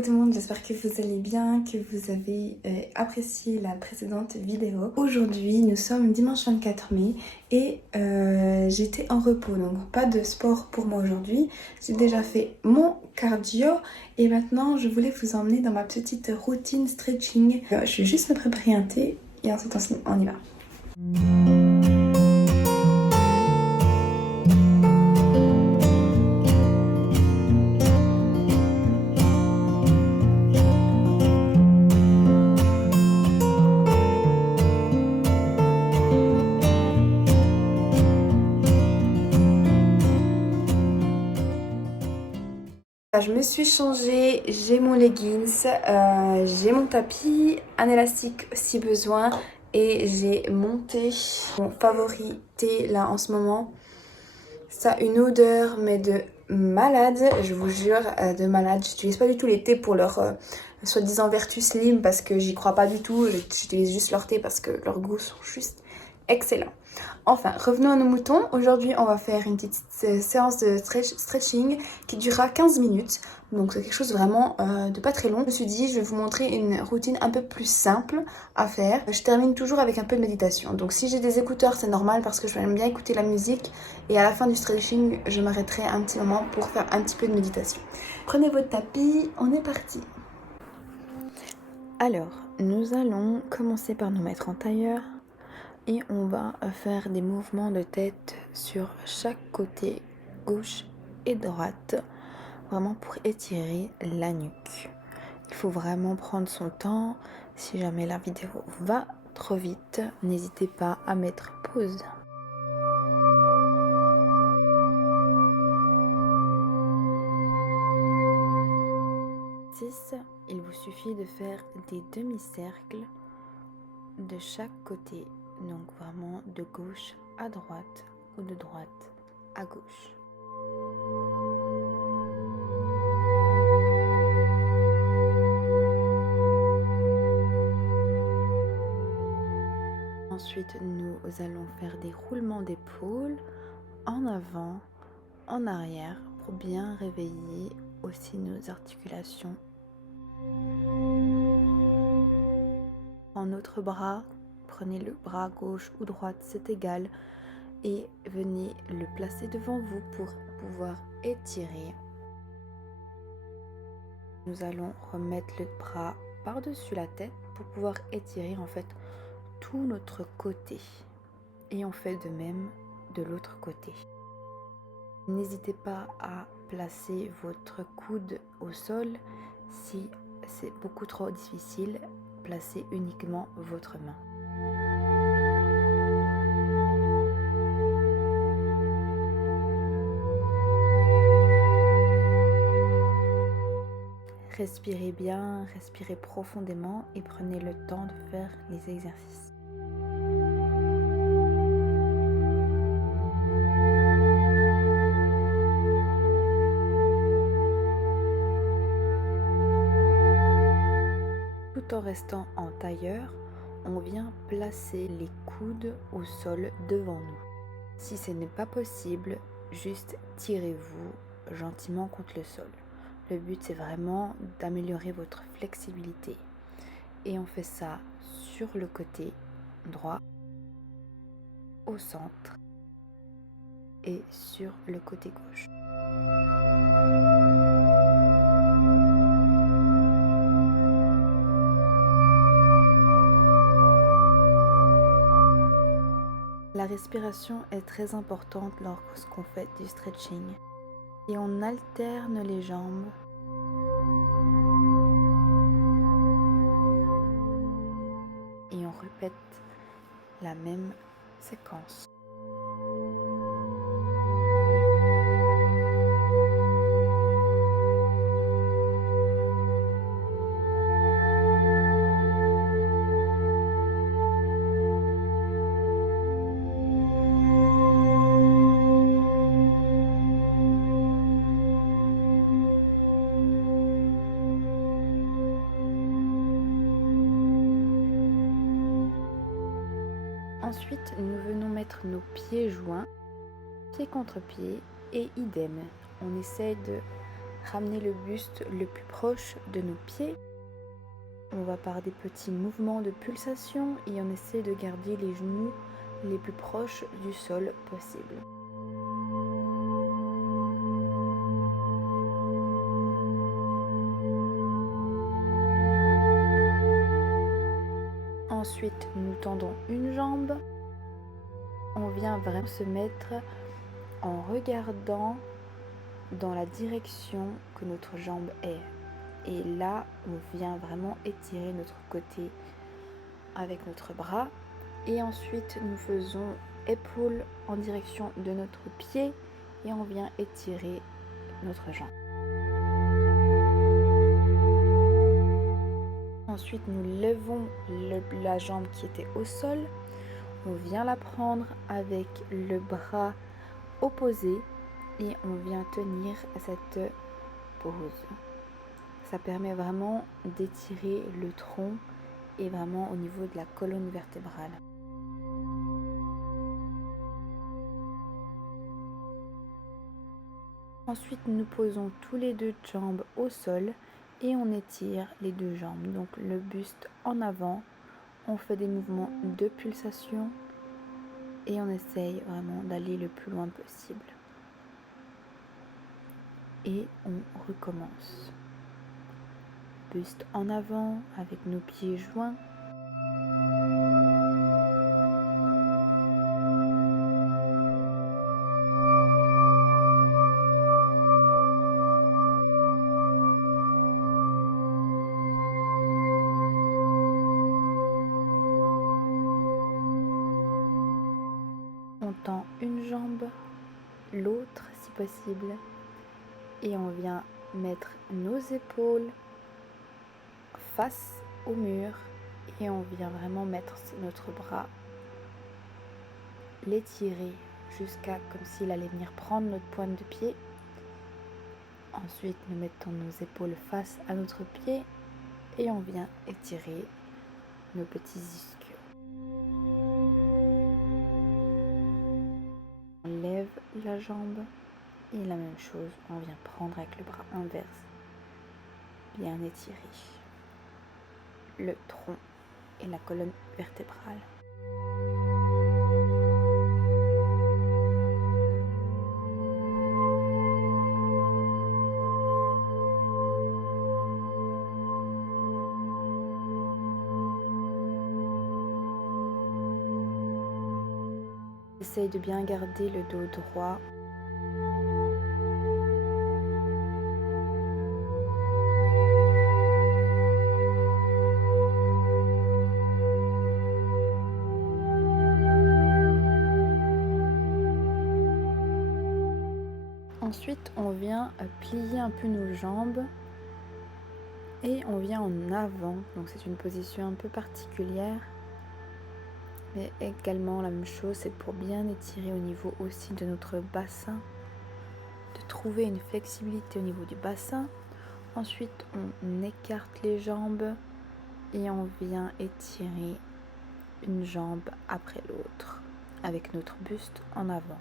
Coucou tout le monde, j'espère que vous allez bien, que vous avez apprécié la précédente vidéo. Aujourd'hui, nous sommes dimanche 24 mai et j'étais en repos, donc pas de sport pour moi aujourd'hui. J'ai déjà fait mon cardio et maintenant je voulais vous emmener dans ma petite routine stretching. Je vais juste me préparer un thé et ensuite on y va. Je me suis changée, j'ai mon leggings, j'ai mon tapis, un élastique si besoin et j'ai mon thé. Mon favori thé là en ce moment, ça a une odeur mais de malade, je vous jure, de malade. J'utilise pas du tout les thés pour leur soi-disant vertu slim parce que j'y crois pas du tout. J'utilise juste leur thé parce que leurs goûts sont juste excellents. Enfin, revenons à nos moutons. Aujourd'hui, on va faire une petite séance de stretching qui durera 15 minutes. Donc, c'est quelque chose vraiment de pas très long. Je me suis dit, je vais vous montrer une routine un peu plus simple à faire. Je termine toujours avec un peu de méditation. Donc, si j'ai des écouteurs, c'est normal parce que je aime bien écouter la musique. Et à la fin du stretching, je m'arrêterai un petit moment pour faire un petit peu de méditation. Prenez votre tapis, on est parti. Alors, nous allons commencer par nous mettre en tailleur. Et on va faire des mouvements de tête sur chaque côté, gauche et droite, vraiment pour étirer la nuque. Il faut vraiment prendre son temps. Si jamais la vidéo va trop vite, n'hésitez pas à mettre pause. Il vous suffit de faire des demi-cercles de chaque côté. Donc vraiment de gauche à droite ou de droite à gauche. Ensuite, nous allons faire des roulements d'épaule en avant, en arrière pour bien réveiller aussi nos articulations. En autre bras, prenez le bras gauche ou droite, c'est égal, et venez le placer devant vous pour pouvoir étirer. Nous allons remettre le bras par-dessus la tête pour pouvoir étirer en fait tout notre côté. Et on fait de même de l'autre côté. N'hésitez pas à placer votre coude au sol. Si c'est beaucoup trop difficile, placez uniquement votre main. Respirez bien, respirez profondément et prenez le temps de faire les exercices. Tout en restant en tailleur, on vient placer les coudes au sol devant nous. Si ce n'est pas possible, juste tirez-vous gentiment contre le sol. Le but, c'est vraiment d'améliorer votre flexibilité. Et on fait ça sur le côté droit, au centre et sur le côté gauche. La respiration est très importante lorsqu'on fait du stretching. Et on alterne les jambes. Et on répète la même séquence. Ensuite, nous venons mettre nos pieds joints, pied contre pied et idem. On essaie de ramener le buste le plus proche de nos pieds. On va par des petits mouvements de pulsation et on essaie de garder les genoux les plus proches du sol possible. Ensuite, nous tendons une jambe. On vient vraiment se mettre en regardant dans la direction que notre jambe est. Et là, on vient vraiment étirer notre côté avec notre bras. Et ensuite, nous faisons épaule en direction de notre pied et on vient étirer notre jambe. Ensuite, nous levons la jambe qui était au sol. On vient la prendre avec le bras opposé et on vient tenir cette pose. Ça permet vraiment d'étirer le tronc et vraiment au niveau de la colonne vertébrale. Ensuite, nous posons tous les deux jambes au sol et on étire les deux jambes. Donc le buste en avant, on fait des mouvements de pulsation et on essaye vraiment d'aller le plus loin possible. Et on recommence. Buste en avant avec nos pieds joints. On tend une jambe, l'autre si possible, et on vient mettre nos épaules face au mur et on vient vraiment mettre notre bras, l'étirer jusqu'à comme s'il allait venir prendre notre pointe de pied. Ensuite, nous mettons nos épaules face à notre pied et on vient étirer nos petits ischios. On lève la jambe et la même chose, on vient prendre avec le bras inverse, bien étirer le tronc et la colonne vertébrale. Essaye de bien garder le dos droit. Ensuite, on vient plier un peu nos jambes et on vient en avant. Donc c'est une position un peu particulière. Mais également la même chose, c'est pour bien étirer au niveau aussi de notre bassin, de trouver une flexibilité au niveau du bassin. Ensuite, on écarte les jambes et on vient étirer une jambe après l'autre avec notre buste en avant.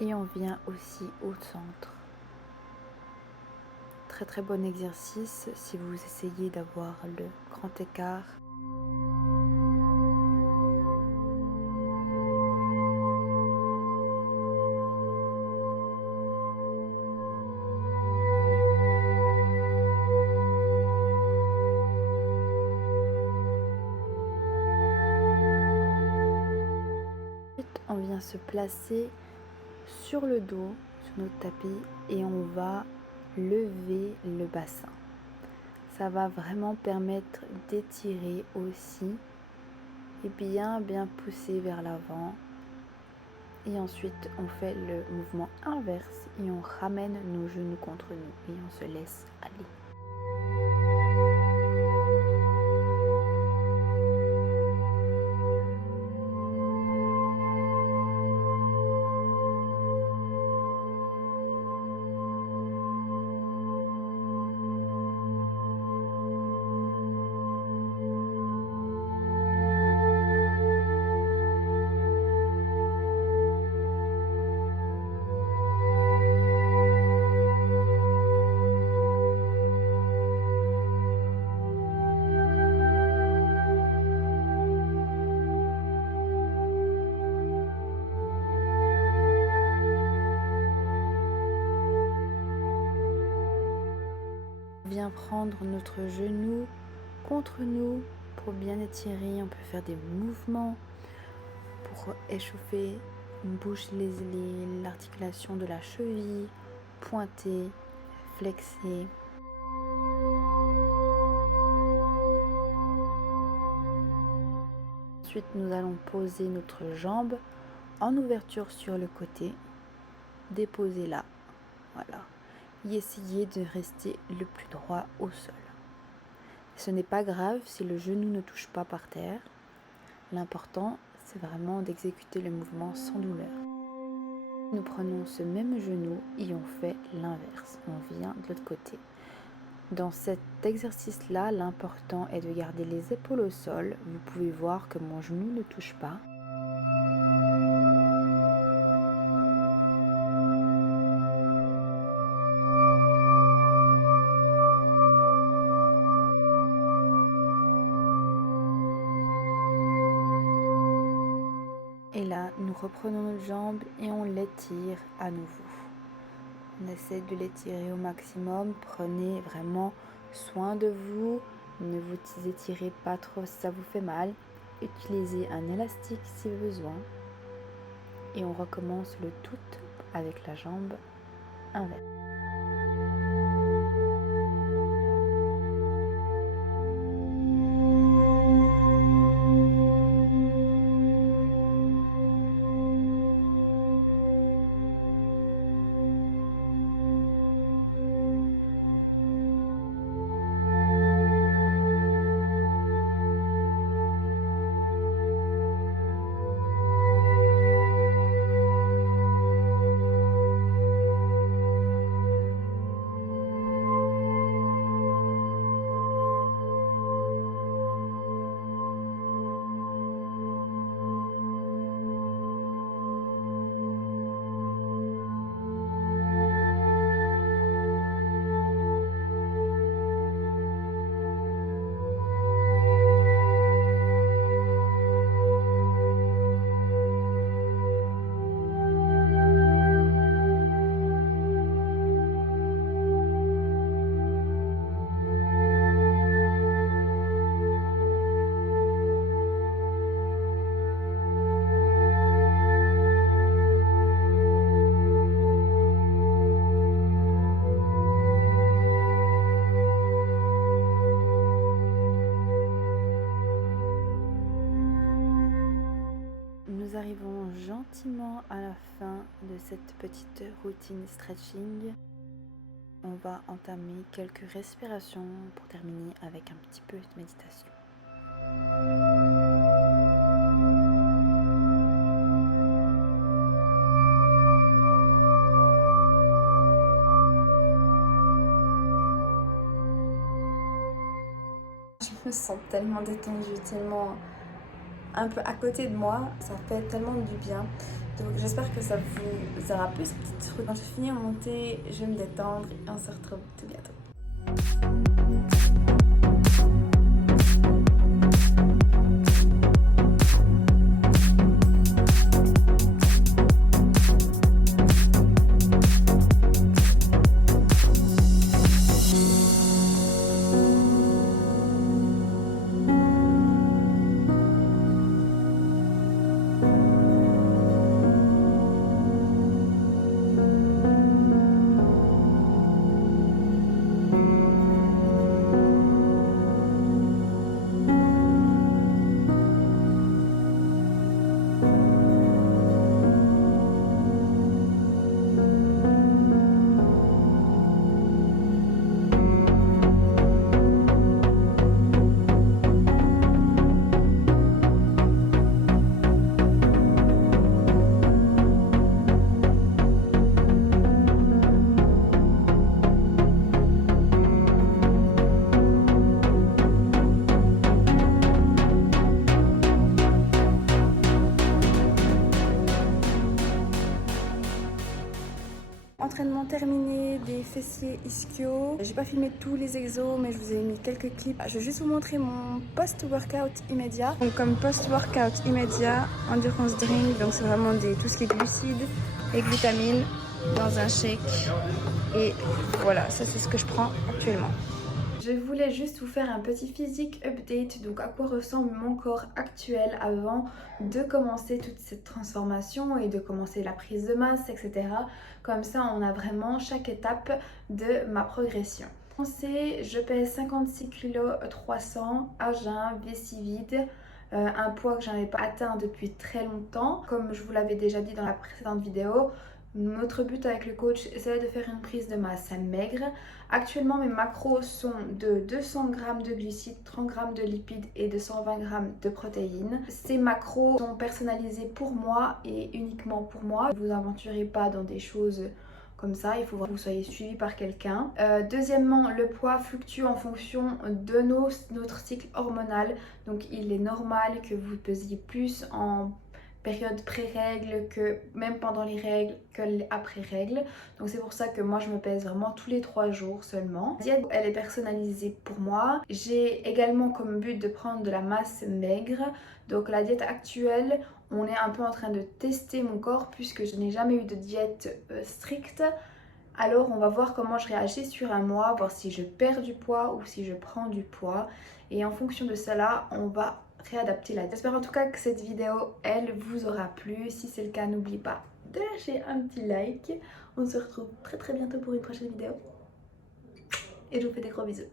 Et on vient aussi au centre. Très très bon exercice si vous essayez d'avoir le grand écart. Ensuite, on vient se placer sur le dos, sur notre tapis, et on va lever le bassin. Ça va vraiment permettre d'étirer aussi et bien pousser vers l'avant. Et ensuite, on fait le mouvement inverse et on ramène nos genoux contre nous et on se laisse aller. vient prendre notre genou contre nous pour bien étirer. On peut faire des mouvements pour échauffer, bouge l'articulation de la cheville, pointer, flexer. Ensuite, nous allons poser notre jambe en ouverture sur le côté, déposer là, voilà, et essayer de rester le plus droit au sol. Ce n'est pas grave si le genou ne touche pas par terre. L'important, c'est vraiment d'exécuter le mouvement sans douleur. Nous prenons ce même genou et on fait l'inverse. On vient de l'autre côté. Dans cet exercice-là, l'important est de garder les épaules au sol. Vous pouvez voir que mon genou ne touche pas. Et là, nous reprenons notre jambe et on l'étire à nouveau. On essaie de l'étirer au maximum. Prenez vraiment soin de vous. Ne vous étirez pas trop si ça vous fait mal. Utilisez un élastique si besoin. Et on recommence le tout avec la jambe inverse. Nous arrivons gentiment à la fin de cette petite routine stretching. On va entamer quelques respirations pour terminer avec un petit peu de méditation. Je me sens tellement détendue, tellement un peu à côté de moi, ça fait tellement du bien. Donc j'espère que ça vous aura plu cette petite routine. Quand je finis à monter, je vais me détendre et on se retrouve tout bientôt. Entraînement terminé des fessiers ischio. J'ai pas filmé tous les exos mais je vous ai mis quelques clips. Je vais juste vous montrer mon post-workout immédiat. Donc comme post-workout immédiat, endurance drink, donc c'est vraiment tout ce qui est glucides et vitamines dans un shake. Et voilà, ça c'est ce que je prends actuellement. Je voulais juste vous faire un petit physique update, donc à quoi ressemble mon corps actuel avant de commencer toute cette transformation et de commencer la prise de masse, etc. Comme ça on a vraiment chaque étape de ma progression. Je pèse 56 kg 300 à jeun, vessie vide. Un poids que je n'avais pas atteint depuis très longtemps. Comme je vous l'avais déjà dit dans la précédente vidéo, notre but avec le coach, c'est de faire une prise de masse maigre. Actuellement, mes macros sont de 200 g de glucides, 30 g de lipides et de 120 g de protéines. Ces macros sont personnalisés pour moi et uniquement pour moi. Ne vous aventurez pas dans des choses comme ça, il faut que vous soyez suivi par quelqu'un. Deuxièmement, le poids fluctue en fonction de notre cycle hormonal. Donc il est normal que vous pesiez plus en période pré-règle que même pendant les règles que après règles. Donc c'est pour ça que moi je me pèse vraiment tous les 3 jours seulement. La diète, elle est personnalisée pour moi. J'ai également comme but de prendre de la masse maigre. Donc la diète actuelle, on est un peu en train de tester mon corps puisque je n'ai jamais eu de diète stricte. Alors on va voir comment je réagis sur un mois, voir si je perds du poids ou si je prends du poids. Et en fonction de cela, on va réadapter la diète. J'espère en tout cas que cette vidéo, elle vous aura plu. Si c'est le cas, n'oubliez pas de lâcher un petit like. On se retrouve très bientôt pour une prochaine vidéo. Et je vous fais des gros bisous.